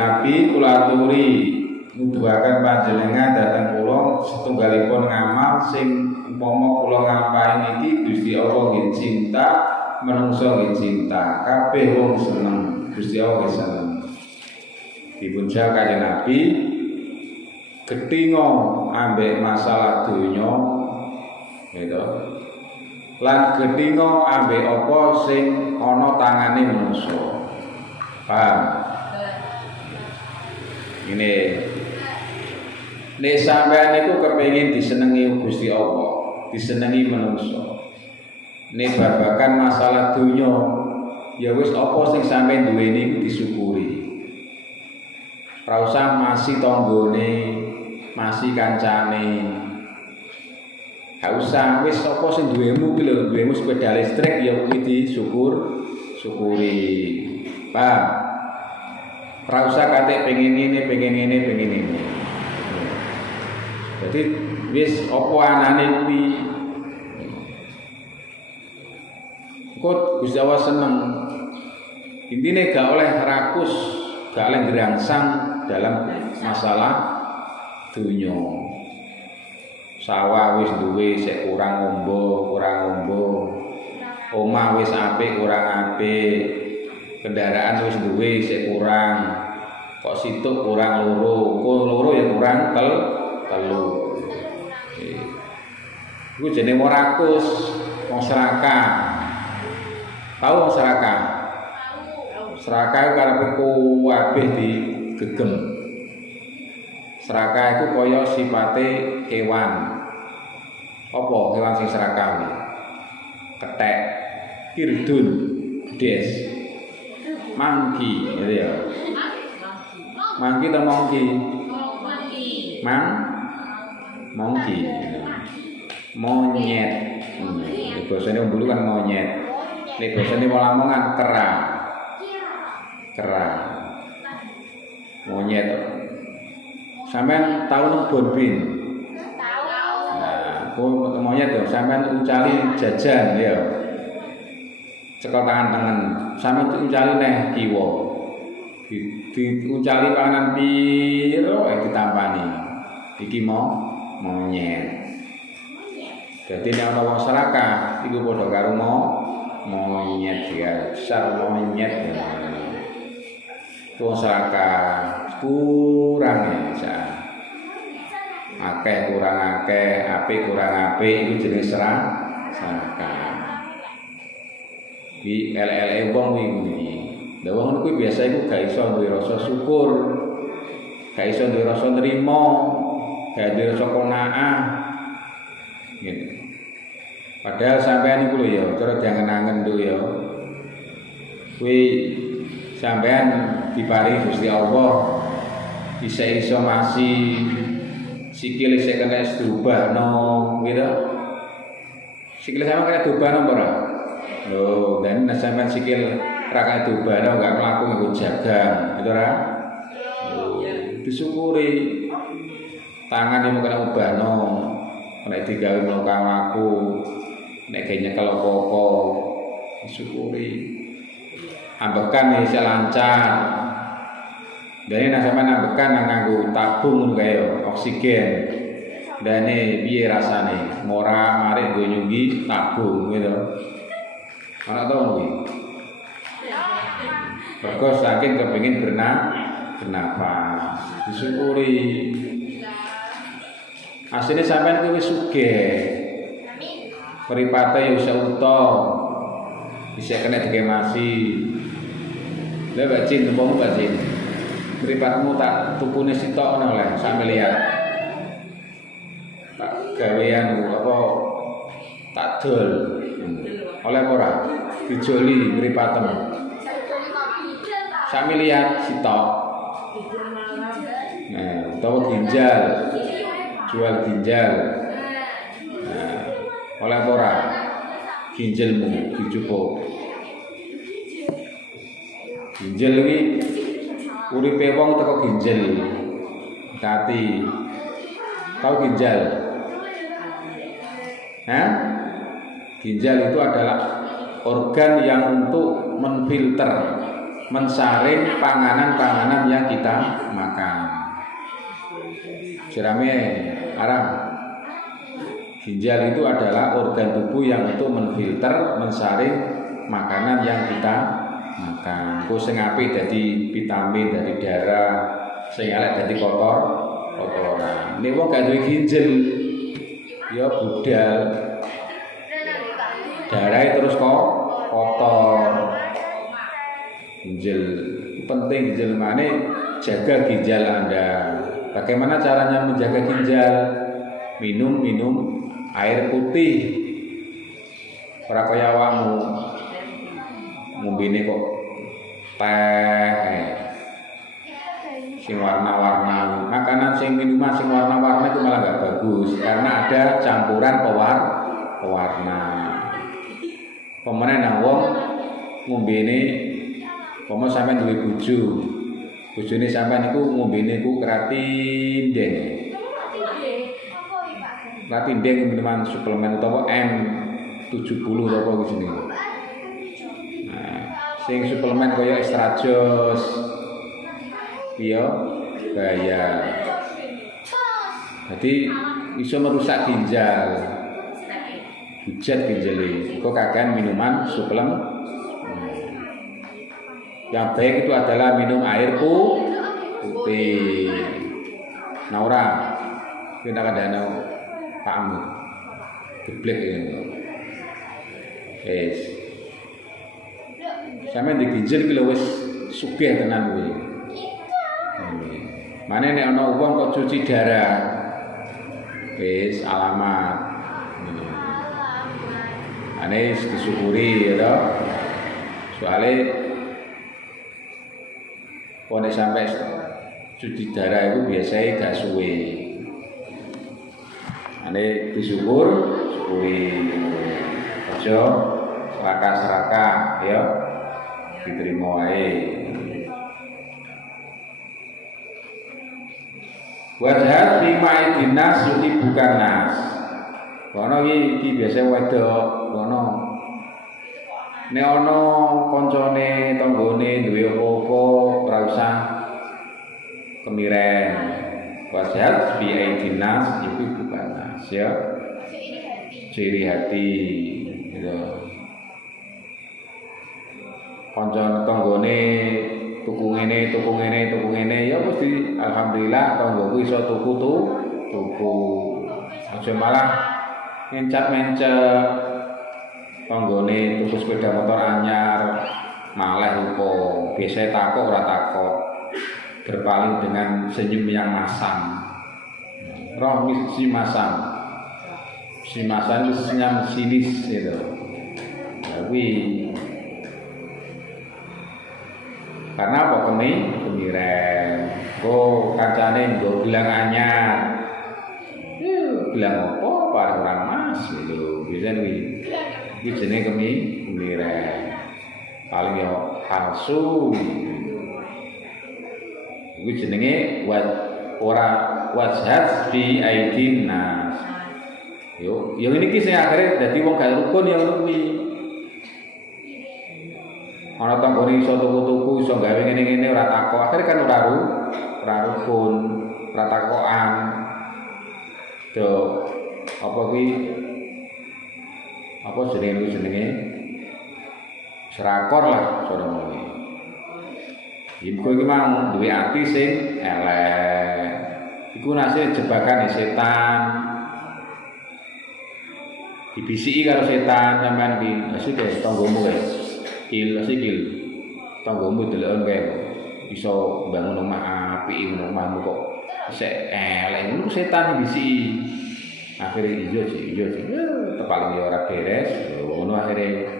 Nabi kula aturi nuduhaken panjenengan dhateng kula setunggalipun ngamal sing umpama kula ngampahi niki Gusti Allah nggih cinta, menungso nggih cinta, kabeh wong seneng, Gusti Allah nggih seneng. Dipun Kanjeng Nabi gethinga ambek masalah donya gitu. Lan gethinga ambek apa sing ana tangane manungsa. Paham? Ini nek sampean niku kepengin disenengi Gusti Allah, disenengi manungsa. Nek babagan masalah dunya, ya wis apa sing sampean duweni disyukuri. Ora usah masih tanggane, masih kancane. Gak usah wis apa sing duwemu ki lho, duwemu sepeda listrik ya kuwi syukuri. Paham? Ora usah kate pengen ini. Jadi wis apa anane kuwi. Kok Gusti Allah seneng. Intine gak oleh rakus, gak oleh gerangsang dalam masalah dunya. Sawah wis duwe sik kurang ngombo. Omah wis apik kurang apik. Kendaraan wis duwe sik kurang. Kok situk kurang loro ya kurang telu. Iku jenenge rakus, wong serakah. Tahu wong serakah? Serakah iku karepe kabeh digegem. Serakah iku kaya sifate kewan. Apa kewan sing serakah kuwi? Kethek, kirdun, des, mangki, gitu ya. Mangki atau mongki? Mongki. Monyet. Bahasane dulu kan monyet. Nek bahasane wong Lamongan kera. Monyet. Sampeyan tahu bonbin? Tahu. Monyet yo sampeyan ucali jajan ya. Cekel tangan. Sampeyan ucali neh kiwa. Diucali panganan piro ditampani. Iki monyet. Jadi nek ana wong serakah iku padha karo monyet ya, besar monyet. Wong serakah kurang ya. Akeh kurang akeh, apik kurang apik iku jenenge serakah. Iki elek-eleke wong iki. Lah wong ngono kuwi biasa iku gak iso duwe rasa syukur. Gak iso duwe rasa nrimo, gak duwe rasa qanaah. Gitu. Padahal sampean iku lho ya, cara jangan-angen lho ya. Kuwi sampean diparingi Gusti Allah bisa iso masih sikil isih kena dirubahno gitu. Sikil sampean kena dirubahno apa ora? Lho, dan sampean sikil ra kena dirubahno gak mlaku nggo jagang, gitu ora? Disyukuri. Tangan yang kena ubahno, nek digawe mlaku, nek nyekel apa-apa disyukuri. Ambekan iso lancar. Dene nek sampean ambekan nganggo tabung kaya oksigen. Dene piye rasane? Mora marik nggo nyunggi tabung gitu. Ana to kuwi. Mergo saking kepengin bernapas, disyukuri. Asline sampean kuwi wis sugih. Mripate ya iso utuh. Bisa kena dikemasi. Lah bacin tempomu bacin. Mripatmu tak tukune sitok ana oleh sampe lihat. Tak gawean apa tak dol. Oleh ora dijoli mripatem. Sampe lihat sitok. Nah, utawa ginjal. Jual ginjal. Nah, oleh ora ginjalmu dijupuk. Ginjal iki uripe wong teko ginjal. Hati. Tahu ginjal? Ginjal itu adalah organ yang untuk menfilter, mensaring panganan-panganan yang kita kita makan. Jerame arang. Ginjal itu adalah organ tubuh yang untuk menfilter, mensaring makanan yang kita makan. Ku sing apik dadi vitamin, dadi darah, sing elek dadi kotoran. Nek wong gak duwe ginjal ya budal. Darahnya terus kok kotor. Ginjal penting, ginjal mana? Jaga ginjal Anda. Bagaimana caranya menjaga ginjal? Minum air putih. Ora kaya awakmu. Ngombene kok teh sing warna-warna. Makanan sing minuman sing warna-warna itu malah gak bagus karena ada campuran pewarna. Pemene wong ngombene pomo sampean duwe bojo. Bojone sampean niku ngombene ku Kratinden. Kratinden minuman suplemen utawa M70 apa iki jenenge. Nah, sing suplemen kaya Extra Jos. Iya, bahaya. Jadi iso merusak ginjal. Hujat ginjale. Kok kakean minuman suplemen. Yang baik itu adalah minum air putih. Naura, kita kadang pakmu, geblek ini. Sampai di ginjal kita wis sugih tenan kuwi. Mane nek ana wong kok cuci darah. Wis alamat. Ane disyukuri ya toh. Soale pone sampai cuci darah itu biasanya gak suwe. Ane syukuri aja serakah-serakah ya diterima wae. Wajah lima dinas suci bukan nas. Kono iki biasa wedok, kono. Nek ana kancane tanggane duwe apa-apa ora usah kemiren. Wajah bi dinas itu bukan nas ya. Ciri hati gitu. Kancane tanggane tuku ngene ya mesti alhamdulillah tanggoku iso tuku aja malah mencet tanggane tuku sepeda motor anyar malah lupa biasa takok ora takok berpaling dengan senyum yang masam roh si masam itu senyum sinis gitu tapi karena apa kemiren kancane nggo gelang anyar gelang apa barang mas gitu biasanya iki jenenge kemiren paling yo palsu iki jenenge ora wajhat fi aidin nas yo ini ki sing akhire dadi wong gak rukun ya ngono kuwi. Ana tanggane iso tuku-tuku iso gawe ngene-ngene ora takok. Akhire kan ora rukun, ora takokan. Apa kuwi? Apa jenenge? Serakor lah cara ngono. Iku iki mang duwe ati sing elek. Iku nase jebakan setan. Dibisiki karo setan sampean iki. Asik ya tanggomu kae. Sikil tanggomu delokon kae iso bangun omah apik omahmu kok isek elek niku setan bisi akhire iya sih paling ya ora beres ngono akhire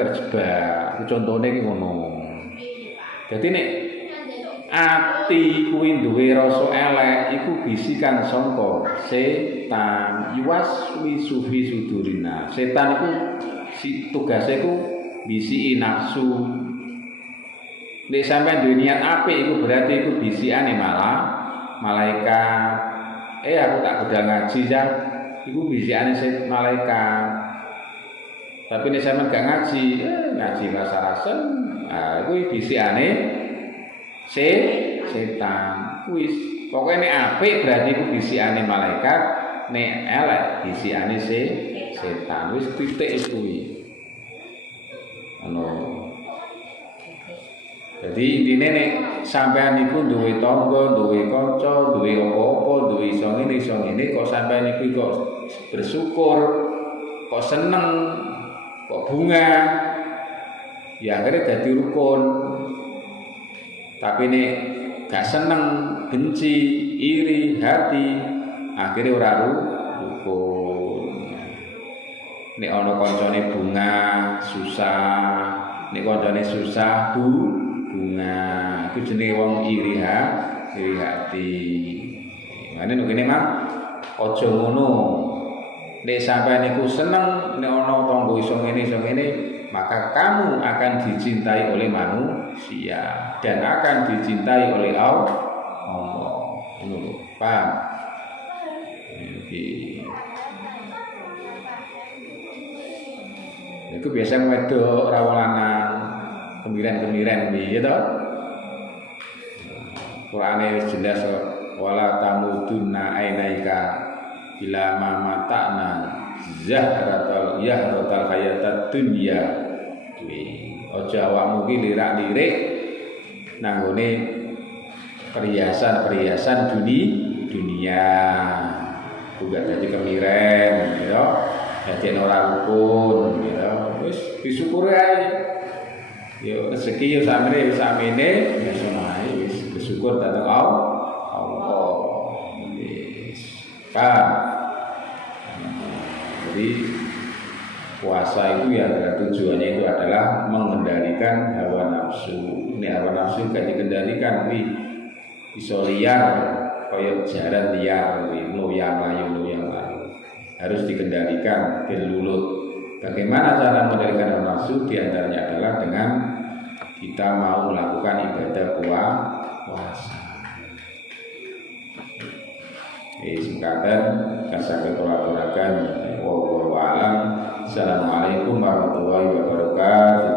terjebak contone iki ngono dadi nek ati kuwi duwe rasa elek iku bisikan sangka setan yuwas wisufi sudurina setan iku si tugasnya ku bisi nafsu. Nek sampean duwe niat apik iku berarti iku bisiane malah malaikat. Aku tak bedal ngaji ya. Iku bisiane malaikat. Tapi nek sampean gak ngaji rasa-rasa, iku bisiane setan. Wis, pokoke nek apik berarti iku bisikane malaikat, nek elek bisikane setan. Wis titik kuwi. Jadi intine nek sampean niku duwe tangga, duwe kanca, duwe apa-apa, duwe iso ngene kok sampean niku kok bersyukur, kok seneng, kok bunga. Ya akhirnya dadi rukun. Tapi nek gak seneng, benci, iri, hati, akhirnya ora rukun. Nek ana kancane bunga, susah, nek kancane susah, bunga itu jenenge wong iri hati. Mane nek kene mah aja ngono. Nek sampeyan niku seneng nek ana tangga iso ngene, maka kamu akan dicintai oleh manusia dan akan dicintai oleh Allah. Ngono, paham? Itu biasa wedok ra lanang kemiren-kemiren piye to? Qur'ane wis jelas wala tamudunna ainaika ila ma mata'na zahratal hayatad dunya. Aja awakmu ki lirak-lirik nanggone perhiasan dunia. Juga dadi kemiren ya. Dadi ora rukun ya. Wis disyukuri ae. Yo rezeki yo samene wis omahe wis bersyukur dhateng Allah. Wis. Jadi puasa itu ya tujuannya itu adalah mengendalikan hawa nafsu. Ini hawa nafsu gak dikendalikan iso liar kaya jaran liar loyang layu. Harus dikendalikan dilulut. Bagaimana cara mengendalikan hawa nafsu? Di antaranya adalah dengan kita mau melakukan ibadah puasa. Singkatan kasih ketolak-tolakan. Wallahu a'lam. Assalamualaikum warahmatullahi wabarakatuh.